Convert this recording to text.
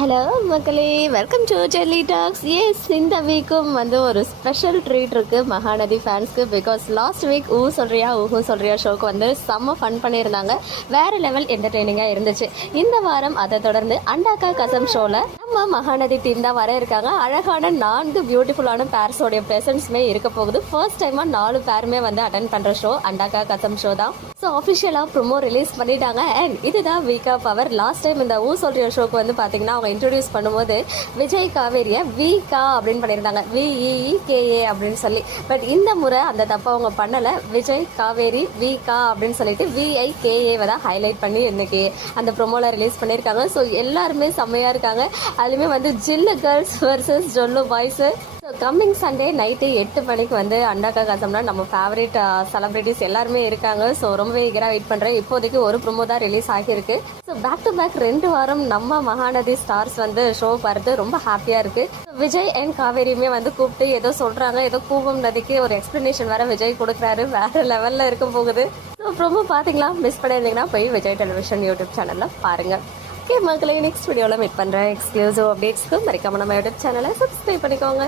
Hello மக்களே, welcome to Jelly Talks. Yes, இந்த வீக்கும் வந்து ஒரு ஸ்பெஷல் ட்ரீட் இருக்குது மகாநதி ஃபேன்ஸ்க்கு. பிகாஸ் லாஸ்ட் வீக் ஊஹு சொல்றியா ஷோக்கு வந்து செம்ம ஃபன் பண்ணியிருந்தாங்க. வேறு லெவல் என்டர்டெய்னிங்காக இருந்துச்சு. இந்த வாரம் அதை தொடர்ந்து அண்டாக்கா கசம் ஷோவில் நம்ம மகாநதி டீம் தான் வர இருக்காங்க. அழகான 4 பியூட்டிஃபுல்லான பேர்ஸோடைய ப்ரெசன்ஸுமே இருக்க போகுது. ஃபர்ஸ்ட் டைமாக 4 பேருமே வந்து அட்டன் பண்ணுற ஷோ அண்டாக்கா கசம் ஷோ தான். ஸோ அஃபிஷியலாக ப்ரொமோ ரிலீஸ் பண்ணிட்டாங்க. அண்ட் இதுதான் week of hour. Last time இந்த சொல்றியா ஷோக்கு வந்து பார்த்தீங்கன்னா அவங்க இன்ட்ரடியூஸ் பண்ணும்போது விஜய் காவேரியை விகா அப்படின்னு பண்ணியிருந்தாங்க, விஇகேஏ அப்படின்னு சொல்லி. பட் இந்த முறை அந்த தப்பை அவங்க பண்ணலை. விஜய் காவேரி விகா அப்படின்னு சொல்லிட்டு விஐகேஏவை தான் ஹைலைட் பண்ணி இன்னைக்கு அந்த ப்ரொமோவில் ரிலீஸ் பண்ணியிருக்காங்க. ஸோ எல்லாருமே செம்மையாக இருக்காங்க. அதுலேயுமே வந்து ஜில்லு கேர்ள்ஸ் வர்சஸ் ஜொல்லு boys. So coming Sunday night 8 மணிக்கு வந்து அண்டாக்கா கசம்னா நம்ம ஃபேவரட் செலிபிரிட்டிஸ் எல்லாருமே இருக்காங்க. ஸோ ரொம்பவே ஈகராக வெயிட் பண்ணுறேன். இப்போதைக்கு ஒரு ப்ரோமோ தான் ரிலீஸ் ஆகியிருக்கு. ஸோ பேக் டு பேக் 2 வாரம் நம்ம மகாநதி ஸ்டார்ஸ் வந்து ஷோ பார்த்து ரொம்ப ஹாப்பியாக இருக்குது. விஜய் அண்ட் காவேரியுமே வந்து கூப்பிட்டு ஏதோ சொல்கிறாங்க, ஏதோ கூவம் நதிக்கு ஒரு எக்ஸ்ப்ளனேஷன் வேறு விஜய் கொடுக்குறாரு. வேறு லெவலில் இருக்க போகுது. ஸோ ப்ரோமோ பார்த்தீங்களா? மிஸ் பண்ணியிருந்தீங்கன்னா போய் விஜய் டெலிவிஷன் யூடியூப் சேனலில் பாருங்கள். ஓகே மக்களே, நெக்ஸ்ட் வீடியோவில் மீட் பண்ணுறேன். எக்ஸ்க்ளூசிவ் அப்டேட்ஸ்க்கு மறக்காம நம்ம யூடியூப் சேனலை சப்ஸ்கிரைப் பண்ணிக்கோங்க.